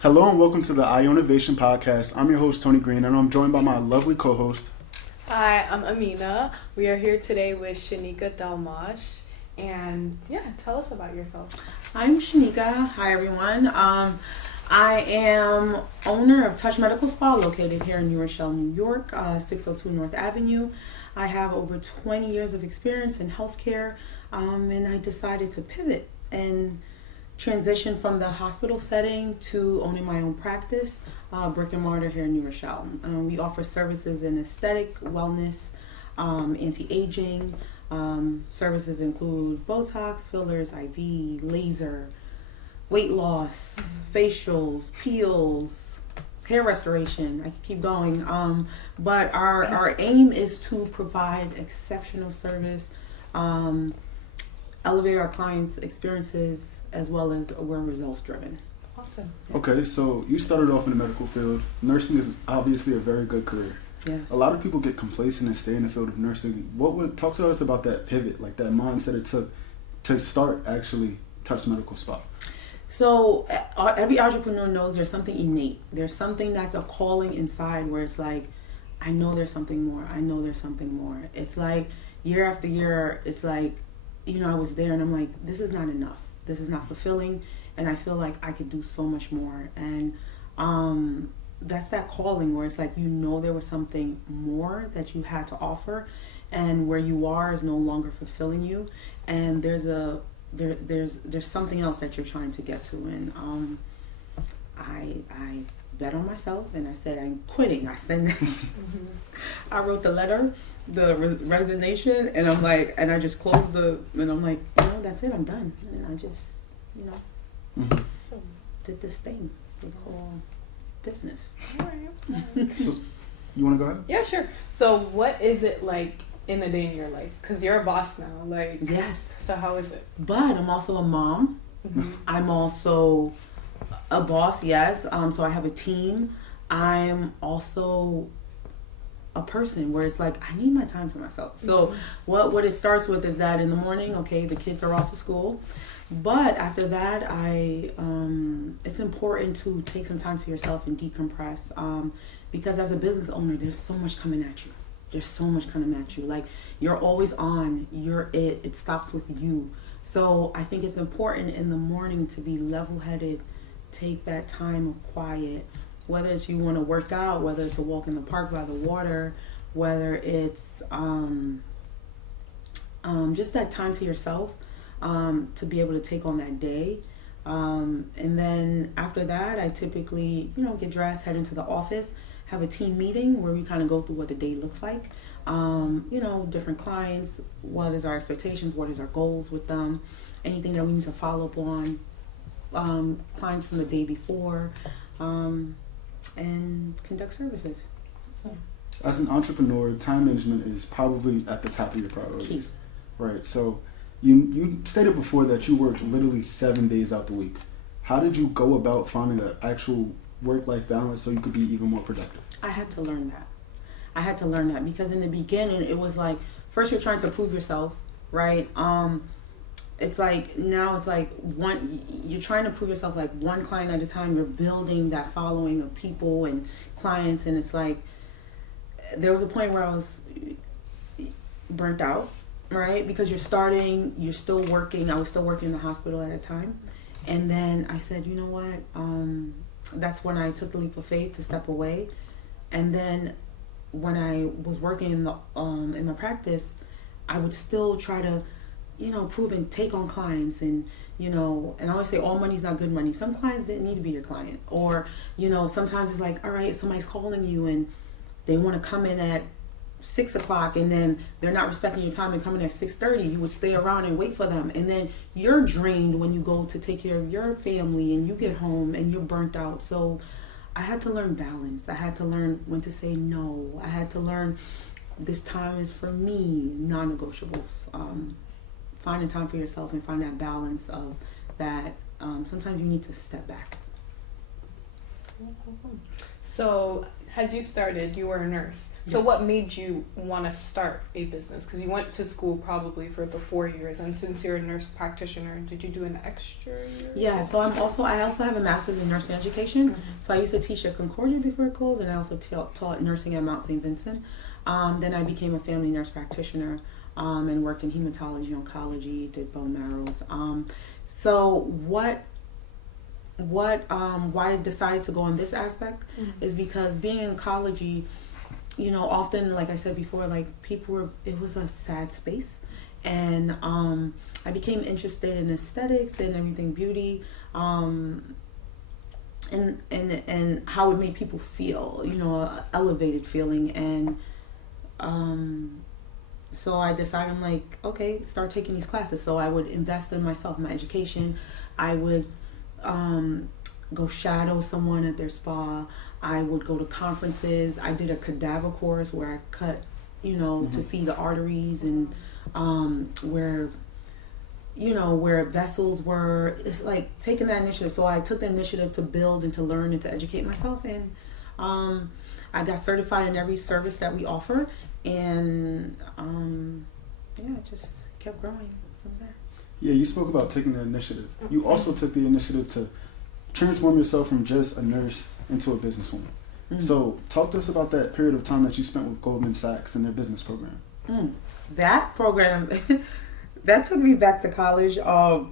Hello and welcome to the Ionavation Podcast. I'm your host, Tony Green, and I'm joined by my lovely co-host. Hi, I'm Amina. We are here today with Sheneka Dalmage. And tell us about yourself. I'm Sheneka. Hi, everyone. I am owner of Touch Medical Spa located here in New Rochelle, New York, 602 North Avenue. I have over 20 years of experience in healthcare, and I decided to pivot and transition from the hospital setting to owning my own practice, brick and mortar here in New Rochelle. We offer services in aesthetic, wellness, anti-aging. Services include Botox, fillers, IV, laser, weight loss, facials, peels, hair restoration. I can keep going. But our aim is to provide exceptional service, elevate our clients' experiences, as well as we're results driven. Awesome. Okay, so you started off in the medical field. Nursing is obviously a very good career. Yes. A lot of people get complacent and stay in the field of nursing. Talk to us about that pivot, like that mindset it took to start actually Touch Medical Spa? So every entrepreneur knows there's something innate. There's something that's a calling inside where it's like, I know there's something more. I know there's something more. It's like year after year, it's like, I was there and I'm like, this is not enough. This is not fulfilling. And I feel like I could do so much more. And that's that calling where it's like, there was something more that you had to offer, and where you are is no longer fulfilling you. And there's something else that you're trying to get to. And I bet on myself and I said, I'm quitting. I said, I wrote the letter, the resignation, and I'm like, and I just closed and I'm like, that's it, I'm done. And I just, so did this thing called business. All right. So, you want to go ahead? Yeah, sure. So what is it like in a day in your life? Because you're a boss now. Yes. So how is it? But I'm also a mom. Mm-hmm. I'm also a boss, yes. So I have a team. I'm also a person where it's like, I need my time for myself. So what it starts with is that in the morning, okay, the kids are off to school. But after that, it's important to take some time to yourself and decompress. Because as a business owner, there's so much coming at you. There's so much coming at you. Like, you're always on. You're it. It stops with you. So I think it's important in the morning to be level-headed. Take that time of quiet. Whether it's you want to work out, whether it's a walk in the park by the water, whether it's just that time to yourself. To be able to take on that day. And then after that, I typically, get dressed, head into the office, have a team meeting where we kind of go through what the day looks like. Different clients, what is our expectations, what is our goals with them, anything that we need to follow up on, clients from the day before, and conduct services. So, as an entrepreneur, time management is probably at the top of your priorities. Key. Right, so You stated before that you work literally 7 days out the week. How did you go about finding an actual work-life balance so you could be even more productive? I had to learn that. Because in the beginning, it was like, first you're trying to prove yourself, right? It's like, now it's like you're trying to prove yourself like one client at a time. You're building that following of people and clients. And it's like, there was a point where I was burnt out. Right? Because you're still working. I was still working in the hospital at the time. And then I said, you know what? That's when I took the leap of faith to step away. And then when I was working in my practice, I would still try to, prove and take on clients. And, and I always say all money's not good money. Some clients didn't need to be your client. Or, sometimes it's like, all right, somebody's calling you and they want to come in at 6 o'clock and then they're not respecting your time and coming at 6:30. You would stay around and wait for them, and then you're drained when you go to take care of your family and you get home and you're burnt out. So I had to learn balance. I had to learn when to say no. I had to learn this time is for me, non-negotiables. Finding time for yourself and find that balance of that. Sometimes you need to step back. So as you started, you were a nurse. So Yes. what made you want to start a business? Because you went to school probably for the 4 years, and since you're a nurse practitioner, did you do an extra year? Yeah, so I also have a master's in nursing education. Mhm. So I used to teach at Concordia before it closed, and I also taught nursing at Mount St. Vincent. Then I became a family nurse practitioner and worked in hematology, oncology, did bone marrows. So why I decided to go on this aspect is because being in oncology, you know, often, like I said before, like it was a sad space. And I became interested in aesthetics and everything beauty, and how it made people feel, you know, a elevated feeling. And so I decided, I'm like, okay, start taking these classes. So I would invest in myself, my education. I would go shadow someone at their spa. I would go to conferences. I did a cadaver course where I cut, you know, to see the arteries and where vessels were. It's like taking that initiative. So I took the initiative to build and to learn and to educate myself. And I got certified in every service that we offer. And it just kept growing from there. Yeah, you spoke about taking the initiative. You also took the initiative to transform yourself from just a nurse into a businesswoman. So talk to us about that period of time that you spent with Goldman Sachs and their business program. That program, that took me back to college. I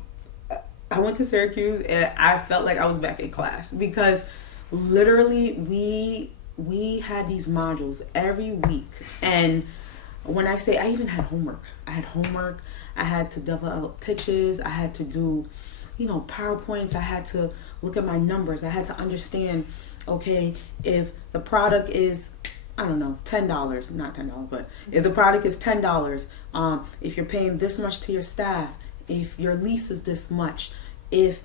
went to Syracuse and I felt like I was back in class because literally we had these modules every week. And when I say, I even had homework. I had to develop pitches. I had to do, you know, PowerPoints. I had to look at my numbers. I had to understand, okay, if the product is, I don't know, $10, not $10, but if the product is $10, if you're paying this much to your staff, if your lease is this much, if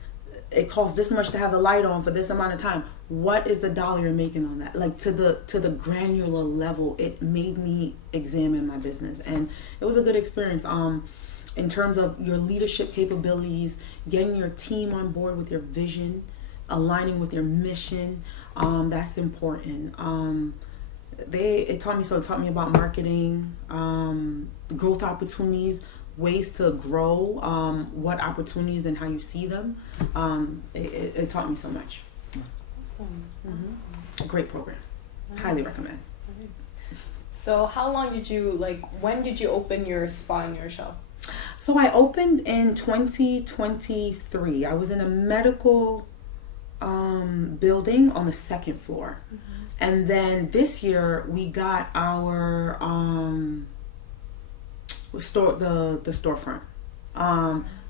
it costs this much to have the light on for this amount of time, what is the dollar you're making on that? Like to the granular level, it made me examine my business, and it was a good experience. In terms of your leadership capabilities, getting your team on board with your vision, aligning with your mission, that's important. It taught me about marketing, growth opportunities, ways to grow, what opportunities and how you see them. It taught me so much. Awesome. Great program. Nice. Highly recommend. So how long when did you open your spa and your shop? So I opened in 2023. I was in a medical building on the second floor. And then this year we got our the storefront.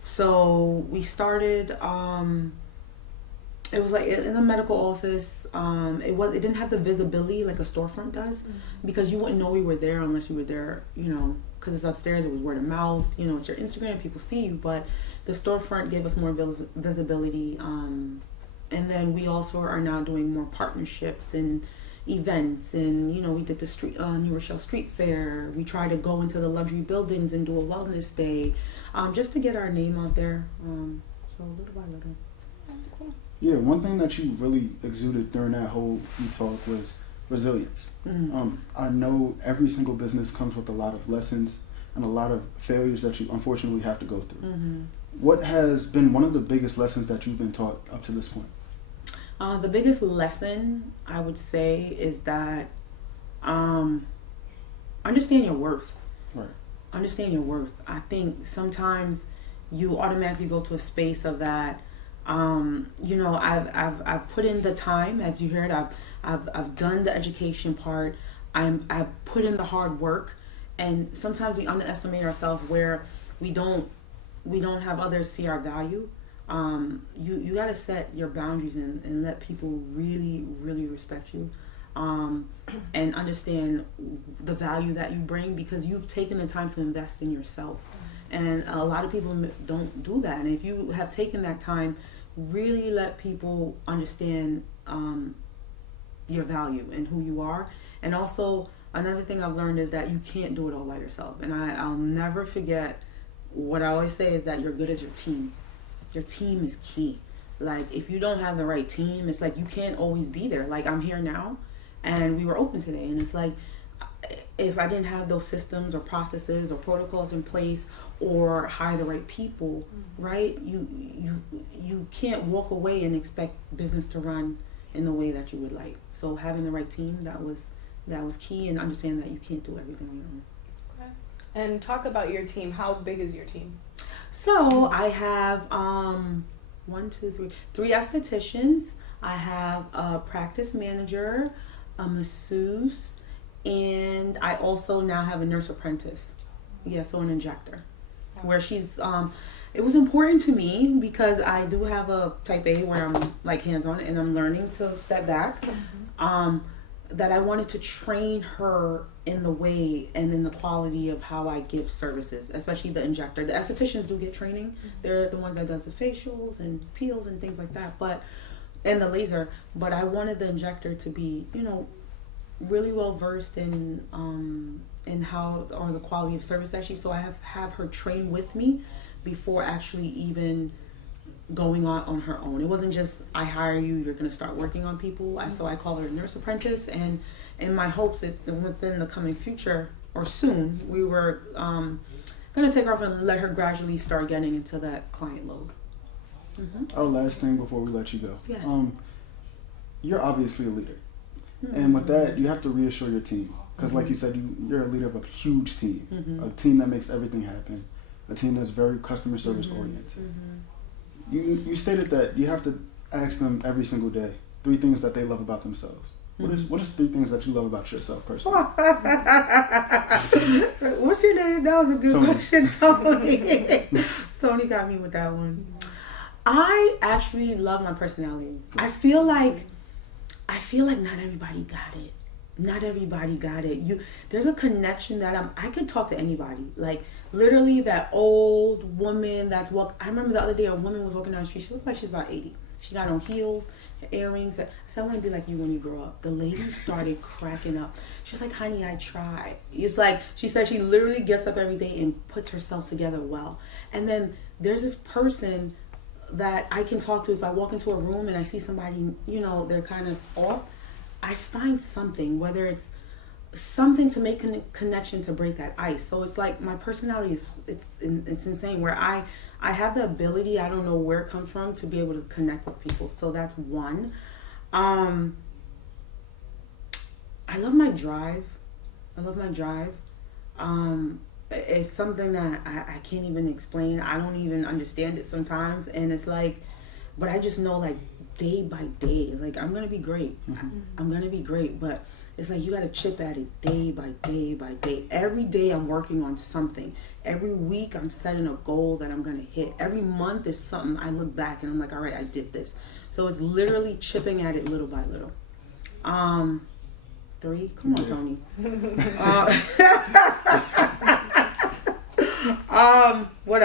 So we started it was like in a medical office. It didn't have the visibility like a storefront does, because you wouldn't know we were there unless you were there, you know, because it's upstairs. It was word of mouth, you know, it's your Instagram, people see you. But the storefront gave us more visibility, and then we also are now doing more partnerships and events, and you know, we did the New Rochelle Street Fair. We try to go into the luxury buildings and do a wellness day, just to get our name out there. So little by little. Yeah, one thing that you really exuded during that whole e-talk was resilience. I know every single business comes with a lot of lessons and a lot of failures that you unfortunately have to go through. What has been one of the biggest lessons that you've been taught up to this point? The biggest lesson I would say is that understand your worth. Right. Understand your worth. I think sometimes you automatically go to a space of that. You know, I've put in the time, as you heard. I've done the education part. I've put in the hard work, and sometimes we underestimate ourselves where we don't have others see our value. You got to set your boundaries and let people really, really respect you, and understand the value that you bring, because you've taken the time to invest in yourself. And a lot of people don't do that. And if you have taken that time, really let people understand your value and who you are. And also, another thing I've learned is that you can't do it all by yourself. And I'll never forget, what I always say is that you're good as your team. Your team is key. Like, if you don't have the right team, it's like you can't always be there. Like, I'm here now, and we were open today. And it's like, if I didn't have those systems or processes or protocols in place or hire the right people, right? You can't walk away and expect business to run in the way that you would like. So having the right team, that was key, and understand that you can't do everything on your own. Okay. And talk about your team. How big is your team? So I have three estheticians. I have a practice manager, a masseuse, and I also now have a nurse apprentice. Yeah, so an injector. Where she's it was important to me because I do have a type A where I'm like hands-on and I'm learning to step back. That I wanted to train her in the way and in the quality of how I give services, especially the injector. The estheticians do get training. They're the ones that does the facials and peels and things like that, and the laser. But I wanted the injector to be, really well versed in how, or the quality of service that so I have her train with me before actually even going on her own. It wasn't just, I hire you, you're going to start working on people. So I call her a nurse apprentice, and in my hopes that within the coming future or soon, we were going to take her off and let her gradually start getting into that client load. Our last thing before we let you go. Yes. You're obviously a leader. And with that, you have to reassure your team. Because like you said, you're a leader of a huge team. A team that makes everything happen. A team that's very customer service oriented. You stated that you have to ask them every single day 3 things that they love about themselves. What is 3 things that you love about yourself personally? What's your name? That was a good Tony. question, Tony. Tony got me with that one. I actually love my personality. I feel like not everybody got it. Not everybody got it. There's a connection that I could talk to anybody. Like literally that old woman that's I remember the other day a woman was walking down the street. She looked like she's about 80. She got on heels, earrings. I said, I want to be like you when you grow up. The lady started cracking up. She was like, honey, I try. It's like, she said she literally gets up every day and puts herself together well. And then there's this person that I can talk to if I walk into a room and I see somebody, they're kind of off. I find something, whether it's something to make a connection to break that ice. So it's like my personality it's insane where I have the ability, I don't know where it comes from, to be able to connect with people. So that's one. I love my drive. It's something that I can't even explain. I don't even understand it sometimes. And it's like, but I just know like day by day, it's like, I'm going to be great. I'm going to be great. But it's like, you got to chip at it day by day by day. Every day I'm working on something. Every week I'm setting a goal that I'm going to hit. Every month is something I look back and I'm like, all right, I did this. So it's literally chipping at it little by little. 3, come on, Tony. What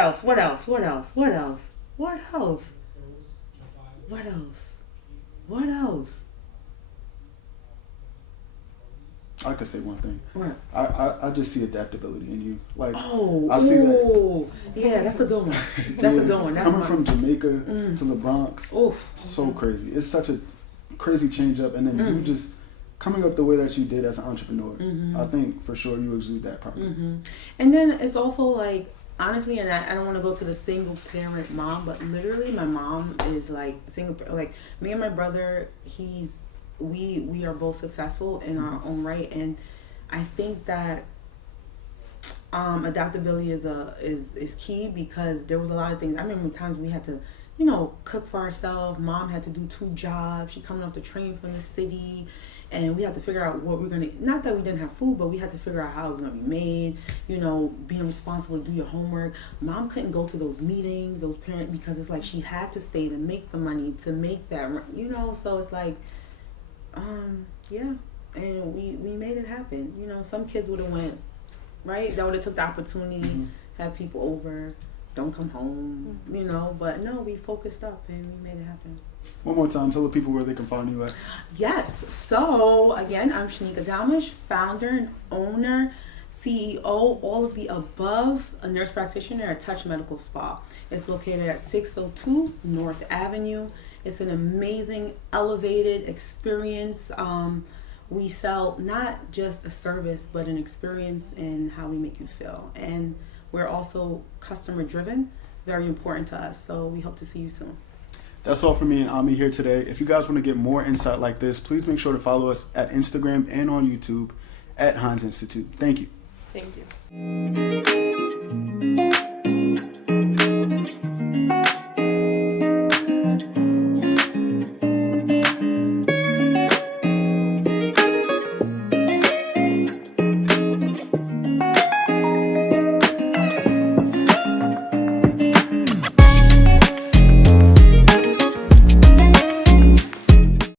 else? I could say one thing. What? I just see adaptability in you. Like, I see that. Yeah, that's a good one. That's a good one. That's coming from Jamaica to the Bronx. Oof. So crazy. It's such a crazy change up, and then you just coming up the way that you did as an entrepreneur. I think for sure you exude that properly. And then it's also like, honestly, and I don't want to go to the single parent mom, but literally my mom is like single. Like me and my brother, we are both successful in our own right, and I think that adaptability is key, because there was a lot of things. I remember times we had to, cook for ourselves. Mom had to do 2 jobs. She coming off the train from the city, and we had to figure out what we're gonna. Not that we didn't have food, but we had to figure out how it was gonna be made. Being responsible to do your homework. Mom couldn't go to those meetings, those parent, because it's like she had to stay to make the money to make that. So it's like. Yeah, and we made it happen. Some kids would have went, right? That would have took the opportunity, have people over, don't come home, but no, we focused up and we made it happen. One more time, tell the people where they can find you at. Yes, so again, I'm Sheneka Dalmage, founder and owner, CEO, all of the above, a nurse practitioner at Touch Medical Spa. It's located at 602 North Avenue. It's an amazing, elevated experience we sell not just a service, but an experience and how we make you feel. And we're also customer driven, very important to us. So we hope to see you soon. That's all for me and Ami here today. If you guys want to get more insight like this, please make sure to follow us at Instagram and on YouTube at Hynes Institute. Thank you. Thank you.